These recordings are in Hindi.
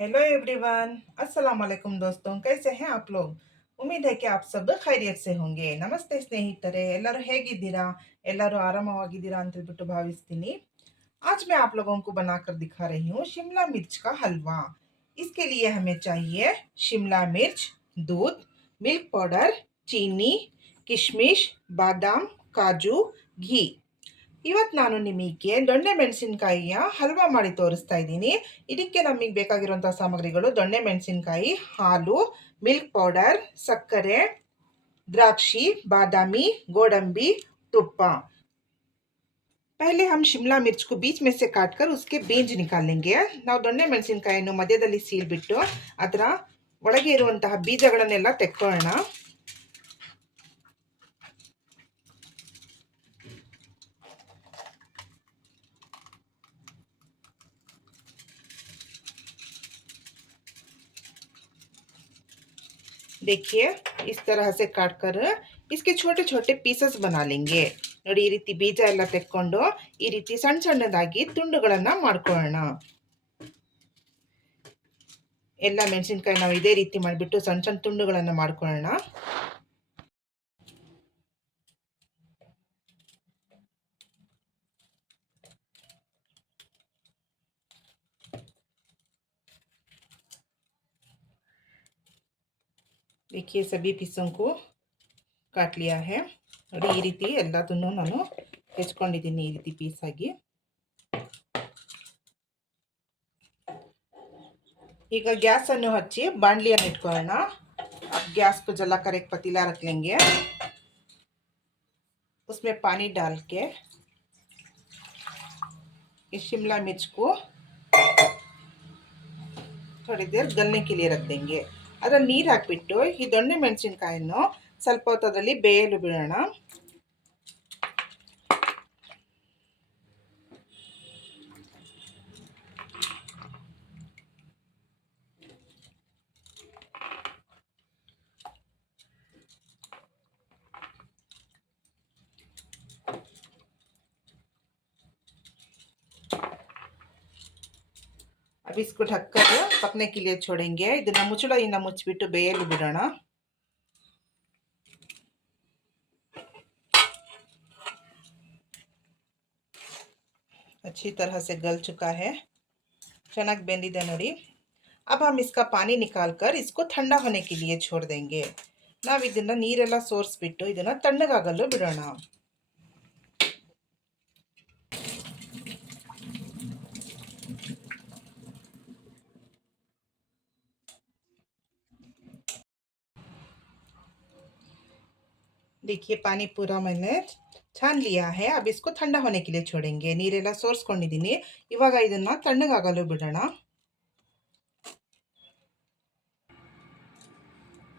हेलो एवरीवन, अस्सलाम वालेकुम दोस्तों। कैसे हैं आप लोग? उम्मीद है कि आप सब खैरियत से होंगे। नमस्ते ಸ್ನೇಹಿತರೆ, ಎಲ್ಲರೂ ಹೇಗಿದ್ದೀರಾ? ಎಲ್ಲರೂ ಆರಾಮವಾಗಿದ್ದೀರಾ ಅಂತ ಹೇಳ್ಬಿಟ್ಟು ಭಾವಿಸ್ತೀನಿ। आज मैं आप लोगों को बनाकर दिखा रही हूँ शिमला मिर्च का हलवा। इसके लिए हमें चाहिए शिमला मिर्च, दूध, मिल्क पाउडर, चीनी, किशमिश, बादाम, काजू, घी। ಇವತ್ತು ನಾನು ನಿಮಗೆ ದೊಣ್ಣೆ ಮೆಣಸಿನಕಾಯಿಯ ಹಲ್ವಾ ಮಾಡಿ ತೋರಿಸ್ತಾ ಇದ್ದೀನಿ. ಇದಕ್ಕೆ ನಮಗೆ ಬೇಕಾಗಿರುವಂತಹ ಸಾಮಗ್ರಿಗಳು: ದೊಣ್ಣೆ ಮೆಣಸಿನಕಾಯಿ, ಹಾಲು, ಮಿಲ್ಕ್ ಪೌಡರ್, ಸಕ್ಕರೆ, द्राक्षी, बादामी, गोडंबी, तुप्पा। पहले हम शिमला मिर्च को बीच में से काटकर उसके बीज निकालेंगे। ನಾವು ದೊಣ್ಣೆ ಮೆಣಸಿನಕಾಯಿಯನ್ನು ಮಧ್ಯದಲ್ಲಿ ಸೀಳ್ಬಿಟ್ಟು ಅದರ ಒಳಗೆ ಇರುವಂತಹ ಬೀಜಗಳನ್ನೆಲ್ಲ ತೆಕ್ಕೊಳ್ಳೋಣ। देखिए, इस तरह से काट कर इसके छोटे छोटे पीसेस बना लेंगे। ನೋಡಿ, ಈ ರೀತಿ ಬೀಜ ಎಲ್ಲ ತೆಕ್ಕೊಂಡು ಈ ರೀತಿ ಸಣ್ಣ ಸಣ್ಣದಾಗಿ ತುಂಡುಗಳನ್ನ ಮಾಡ್ಕೊಳ್ಳೋಣ। ಎಲ್ಲ ಮೆಣಸಿನಕಾಯಿ ನಾವು ಇದೇ ರೀತಿ ಮಾಡಿಬಿಟ್ಟು ಸಣ್ಣ ಸಣ್ಣ ತುಂಡುಗಳನ್ನ ಮಾಡ್ಕೊಳ್ಳೋಣ। देखिए, सभी पीसों को काट लिया है। ನೋಡಿ, ಈ ರೀತಿ ಎಲ್ಲದನ್ನು ನಾನು ಹೆಚ್ಕೊಂಡಿದ್ದೀನಿ ಈ ರೀತಿ ಪೀಸ್ ಆಗಿ। ಈಗ गैस अನ್ನು हच्ची बांडलिಯನ್ನು ಇಟ್ಕೊಳ್ಳೋಣ। अब गैस को जलाकर एक पतीला रख लेंगे। उसमें पानी डाल के इस शिमला मिर्च को थोड़ी देर गलने के लिए रख देंगे। ಅದರ ನೀರು ಹಾಕಿಬಿಟ್ಟು ಈ ದೊಣ್ಣೆ ಮೆಣಸಿನಕಾಯಿಯನ್ನು ಸ್ವಲ್ಪ ಹೊತ್ತದಲ್ಲಿ ಬೇಯಲು ಬಿಡೋಣ। अब इसको ढककर पकने के लिए छोड़ेंगे। ಇದನ್ನ ಮುಚ್ಚಳದಿಂದ ಮುಚ್ಚಿಬಿಟ್ಟು ಬೇಯಲು ಬಿಡೋಣ। अच्छी तरह से गल चुका है, ಚೆನ್ನಾಗಿ ಬೆಂದಿದೆ ನೋಡಿ। अब हम इसका पानी निकालकर इसको ठंडा होने के लिए छोड़ देंगे। ನಾವು ಇದನ್ನ ನೀರೆಲ್ಲ ಸೋರಿಸ್ಬಿಟ್ಟು ಇದನ್ನ ತಣ್ಣಗಾಗಲು ಬಿಡೋಣ। देखिए, पानी पूरा मैंने छान लिया है। अब इसको ठंडा होने के लिए छोड़ेंगे। ನೀರೆಲ್ಲ ಸೋರಿಸ್ಕೊಂಡಿದ್ದೀನಿ, ಇವಾಗ ಇದನ್ನ ತಣ್ಣಗಾಗಲು ಬಿಡೋಣ।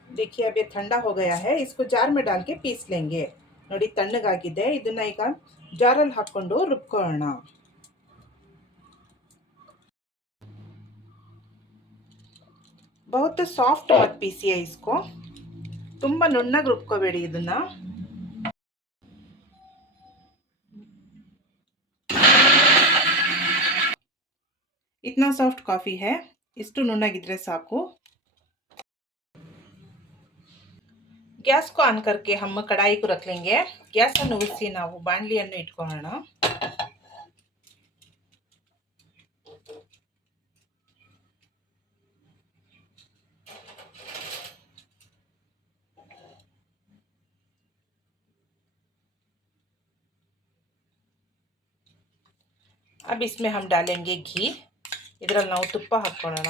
देखिए, अब ये ठंडा हो गया है। इसको जार में डाल के पीस लेंगे। ನೋಡಿ, ತಣ್ಣಗಾಗಿದೆ। ಇದನ್ನ ಈಗ ಜಾರಲ್ಲಿ ಹಾಕೊಂಡು ರುಬ್ಕೊಳ್ಳೋಣ। बहुत सॉफ्ट मत पीसिए इसको, ತುಂಬಾ ನುಣ್ಣಗೆ ರುಬ್ಕೋಬೇಡಿ ಇದನ್ನ। इतना सॉफ्ट कॉफी है, ಇಷ್ಟು ನುಣ್ಣಗಿದ್ರೆ ಸಾಕು। गैस को ऑन करके हम कढ़ाई को रख लेंगे। गैस अನ್ನು ಉರಿಸಿ ನಾವು ಬಾಣಲಿಯನ್ನು ಇಟ್ಕೊಳ್ಳೋಣ। अब इसमें हम डालेंगे घी। ಇದರಲ್ಲಿ ನಾವು ತುಪ್ಪ ಹಾಕೊಳ್ಳೋಣ।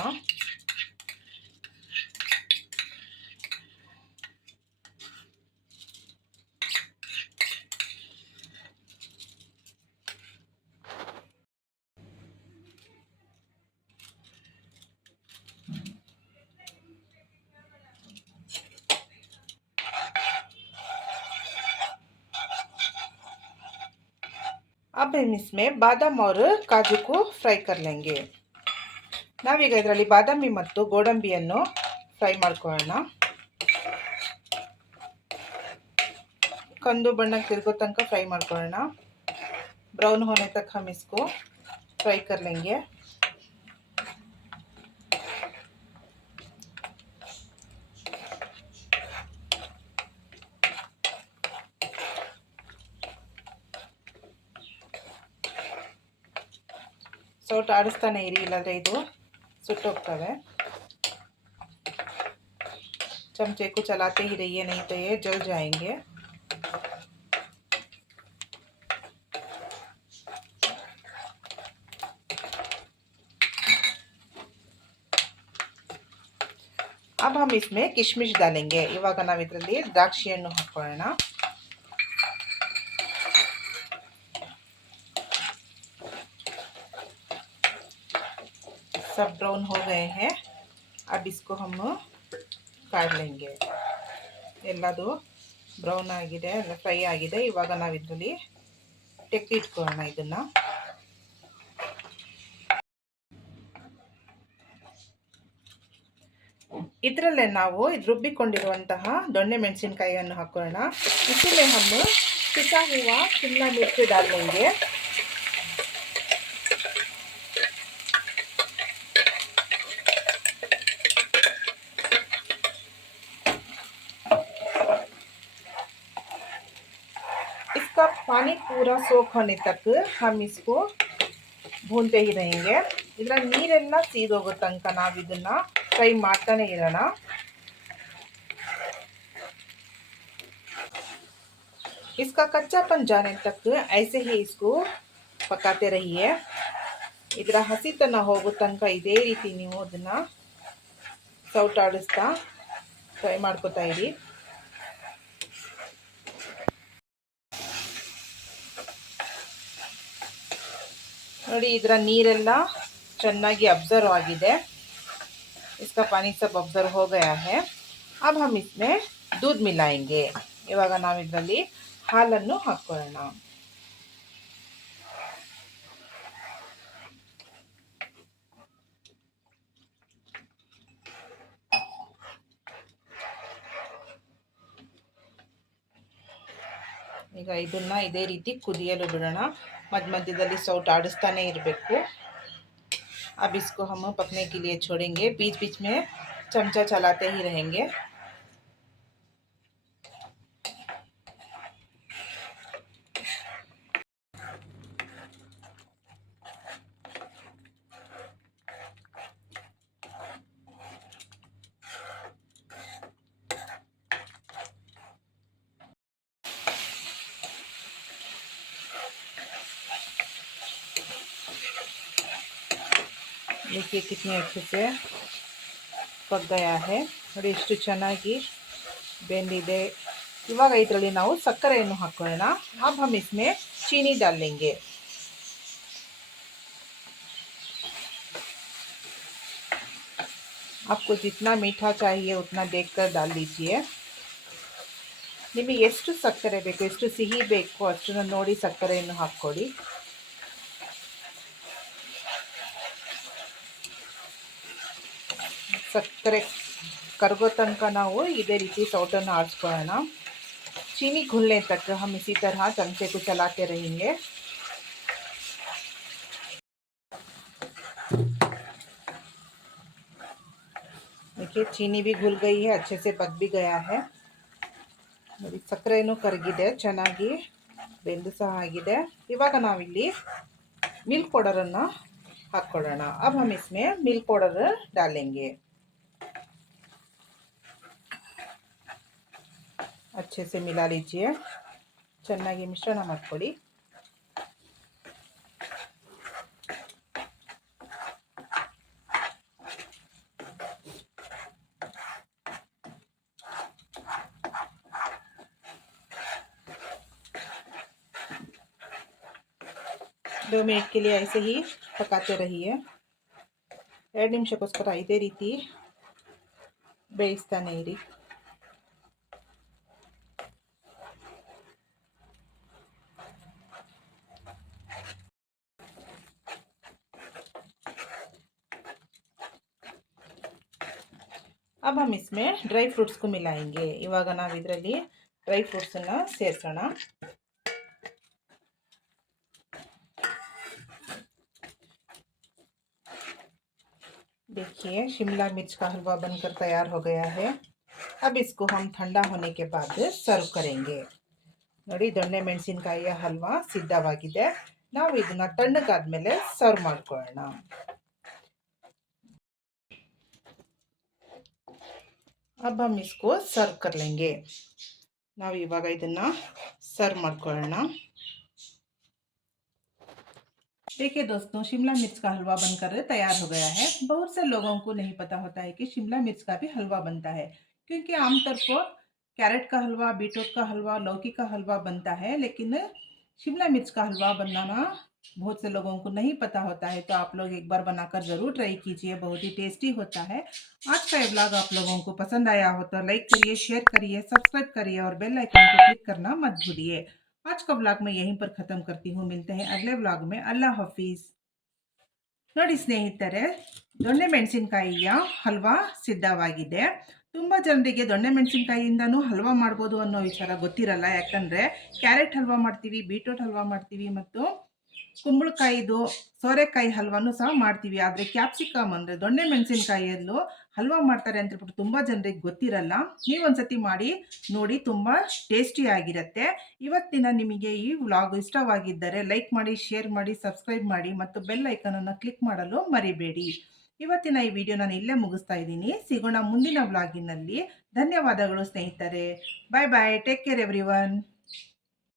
अब हम इसमें बादाम और काजू को फ्राई कर लेंगे। ನಾವೀಗ ಇದರಲ್ಲಿ ಬಾದಾಮಿ ಮತ್ತು ಗೋಡಂಬಿಯನ್ನು ಫ್ರೈ ಮಾಡ್ಕೊಳ್ಳೋಣ। ಕಂದು ಬಣ್ಣಕ್ಕೆ ತಿರುಗೋ तक फ्राई ಮಾಡ್ಕೊಳ್ಳೋಣ। ब्राउन होने तक हम इसको फ्राई कर लेंगे। ಸೌಟ್ ಆಡಿಸ್ತಾನೆ ಇರಿ, ಇಲ್ಲಾಂದರೆ ಇದು ಸುಟ್ಟೋಗ್ತವೆ. चमचे को चलाते ही रहिए, नहीं तो ये जल जाएंगे. अब हम इसमें किशमिश डालेंगे. इवाग नावु इदरल्ली द्राक्षियन्नु हाकोळोण. सब ब्राउन हो गए हैं. अब इसको हम काट लेंगे. ಎಲ್ಲದು ಬ್ರೌನ್ ಆಗಿದೆ, ಎಲ್ಲ ಫ್ರೈ ಆಗಿದೆ. ಇವಾಗ ನಾವು ಇದರಲ್ಲಿ ತೆಗೆದಿಟ್ಕೊಳ್ಳೋಣ ಇದನ್ನ. ಇದರಲ್ಲೇ ನಾವು ರುಬ್ಬಿಕೊಂಡಿರುವಂತಹ ದೊಣ್ಣೆ ಮೆಣಸಿನಕಾಯಿಯನ್ನು ಹಾಕೋಣ. इसमें हम पिसा हुआ शिमला मिर्च डाल लेंगे. इसका पानी पूरा सोख होने तक हम इसको भूनते ही रहेंगे. ಇದರ ನೀರೆಲ್ಲ ಸೀದೋಗೋ ತನಕ ನಾವು ಇದನ್ನ ಫ್ರೈ ಮಾಡ್ತಾನೆ ಇರೋಣ. इसका कच्चापन जाने तक ऐसे ही इसको पकाते रहिए. ಇದರ ಹಸಿತನ ಹೋಗೋ ತನಕ ಇದೇ ರೀತಿ ನೀವು ಅದನ್ನ ಸೌಟಾಡಿಸ್ತಾ ಫ್ರೈ ಮಾಡ್ಕೊತಾ ಇರಿ. ನೋಡಿ, ಇದರ ನೀರೆಲ್ಲ ಚೆನ್ನಾಗಿ ಅಬ್ಸರ್ವ್ आಗಿದೆ. इसका पानी सब अब्जर्व हो गया है. अब हम इसमें दूध मिलाएंगे. ಇವಾಗ ನಾವು ಇದರಲ್ಲಿ ಹಾಲನ್ನು ಹಾಕೋಣ. ಈಗ ಇದನ್ನ ಇದೇ ರೀತಿ ಕುದಿಯಲು ಬಿಡೋಣ. मध्य मध्यದಲ್ಲಿ सौट आडिस्ताने इरबेकु. अब इसको हम पकने के लिए छोड़ेंगे. बीच बीच में चमचा चलाते ही रहेंगे. देखिए कितने अच्छे से पक गया है. ನೋಡಿ ಎಷ್ಟು ಚೆನ್ನಾಗಿ ಬೆಂದಿದೆ. ಇವಾಗ ಇದರಲ್ಲಿ ನಾವು ಸಕ್ಕರೆಯನ್ನು ಹಾಕೋಣ. अब हम इसमें चीनी डाल लेंगे. आपको जितना मीठा चाहिए उतना देखकर डाल लीजिए. ನಿಮಗೆ ಎಷ್ಟು ಸಕ್ಕರೆ ಬೇಕು, ಎಷ್ಟು ಸಿಹಿ ಬೇಕು ಅಷ್ಟನ್ನು ನೋಡಿ ಸಕ್ಕರೆಯನ್ನು ಹಾಕ್ಕೊಳ್ಳಿ. ಸಕ್ಕರೆ ಕರಗೋ ತನಕ ನಾವು ಇದೇ ರೀತಿ ಸೌಟನ್ನು ಆಡಿಸ್ಕೊಳ್ಳೋಣ. चीनी घुलने तक हम इसी तरह चमचे को चलाते रहेंगे. देखिए चीनी भी घुल गई है, अच्छे से पक भी गया है. ನೋಡಿ ಸಕ್ಕರೆನೂ ಕರಗಿದೆ, ಚೆನ್ನಾಗಿ ಬೆಂದು ಸಹ ಆಗಿದೆ. ಇವಾಗ ನಾವಿಲ್ಲಿ ಮಿಲ್ಕ್ ಪೌಡರನ್ನು ಹಾಕ್ಕೊಳ್ಳೋಣ. अब हम इसमें मिल्क पाउडर डालेंगे. अच्छे से मिला लीजिए. ಚೆನ್ನಾಗಿ ಮಿಶ್ರಣ ಮಾಡ್ಕೊಳ್ಳಿ. दो मिनट के लिए ऐसे ही पकाते रहिए. 2 ನಿಮಿಷಕ್ಕೋಸ್ಕರ ಇದೇ ರೀತಿ ಬೇಯಿಸ್ತಾನೆ ಇರಿ. अब हम इसमें ड्राई फ्रूट्स को मिलाएंगे. ಇವಾಗ ನಾವು ಇದರಲ್ಲಿ ड्राई फ्रूट्स ಅನ್ನು ಸೇರಿಸೋಣ. देखिए शिमला मिर्च का हलवा बनकर तैयार हो गया है. अब इसको हम ठंडा होने के बाद सर्व करेंगे. ನೋಡಿ ದೊಣ್ಣೆ ಮೆಣಸಿನಕಾಯಿಯ ಹಲ್ವಾ ಸಿದ್ಧವಾಗಿದೆ. ನಾವು ಇದನ್ನ ತಣ್ಣಗಾದ್ಮೇಲೆ ಸರ್ವ್ ಮಾಡ್ಕೊಳ್ಳೋಣ. अब हम इसको सर्व कर लेंगे. ನಾವು ಇವಾಗ ಇದನ್ನ ಸರ್ವ್ ಮಾಡ್ಕೊಳ್ಳೋಣ. देखिए दोस्तों, शिमला मिर्च का हलवा बनकर तैयार हो गया है. बहुत से लोगों को नहीं पता होता है कि शिमला मिर्च का भी हलवा बनता है, क्योंकि आमतौर पर कैरेट का हलवा, बीटरूट का हलवा, लौकी का हलवा बनता है, लेकिन शिमला मिर्च का हलवा बनाना बहुत से लोगों को नहीं पता होता है. तो आप लोग एक बार बनाकर ज़रूर ट्राई कीजिए, बहुत ही टेस्टी होता है. आज का ये ब्लॉग आप लोगों को पसंद आया हो तो लाइक करिए, शेयर करिए, सब्सक्राइब करिए और बेल आइकन को क्लिक करना मत भूलिए. आज का ब्लॉग मैं यहीं पर ख़त्म करती हूँ. मिलते हैं अगले ब्लॉग में. अल्लाह हाफिज़. ನೋಡಿ ಸ್ನೇಹಿತರೆ, ದೊಣ್ಣೆ ಮೆಣಸಿನಕಾಯಿಯ ಹಲ್ವಾ ಸಿದ್ಧವಾಗಿದೆ. ತುಂಬ ಜನರಿಗೆ ದೊಣ್ಣೆ ಮೆಣಸಿನಕಾಯಿಯಿಂದನೂ ಹಲ್ವಾ ಮಾಡ್ಬೋದು ಅನ್ನೋ ವಿಚಾರ ಗೊತ್ತಿರಲ್ಲ. ಯಾಕಂದರೆ ಕ್ಯಾರೆಟ್ ಹಲ್ವಾ ಮಾಡ್ತೀವಿ, ಬೀಟ್ರೂಟ್ ಹಲ್ವಾ ಮಾಡ್ತೀವಿ ಮತ್ತು ಕುಂಬಳಕಾಯಿದು ಸೋರೆಕಾಯಿ ಹಲ್ವಾನು ಸಹ ಮಾಡ್ತೀವಿ. ಆದರೆ ಕ್ಯಾಪ್ಸಿಕಮ್ ಅಂದರೆ ದೊಣ್ಣೆ ಮೆಣಸಿನಕಾಯಿಯಲ್ಲೂ ಹಲ್ವಾ ಮಾಡ್ತಾರೆ ಅಂತ ಹೇಳ್ಬಿಟ್ಟು ತುಂಬ ಜನರಿಗೆ ಗೊತ್ತಿರಲ್ಲ. ನೀವೊಂದ್ಸತಿ ಮಾಡಿ ನೋಡಿ, ತುಂಬ ಟೇಸ್ಟಿಯಾಗಿರುತ್ತೆ. ಇವತ್ತಿನ ನಿಮಗೆ ಈ ವ್ಲಾಗ್ ಇಷ್ಟವಾಗಿದ್ದರೆ ಲೈಕ್ ಮಾಡಿ, ಶೇರ್ ಮಾಡಿ, ಸಬ್ಸ್ಕ್ರೈಬ್ ಮಾಡಿ ಮತ್ತು ಬೆಲ್ ಐಕನನ್ನು ಕ್ಲಿಕ್ ಮಾಡಲು ಮರಿಬೇಡಿ. ಇವತ್ತಿನ ಈ ವಿಡಿಯೋ ನಾನು ಇಲ್ಲೇ ಮುಗಿಸ್ತಾ ಇದ್ದೀನಿ. ಸಿಗೋಣ ಮುಂದಿನ ವ್ಲಾಗಿನಲ್ಲಿ. ಧನ್ಯವಾದಗಳು ಸ್ನೇಹಿತರೆ. Bye bye. Take care everyone.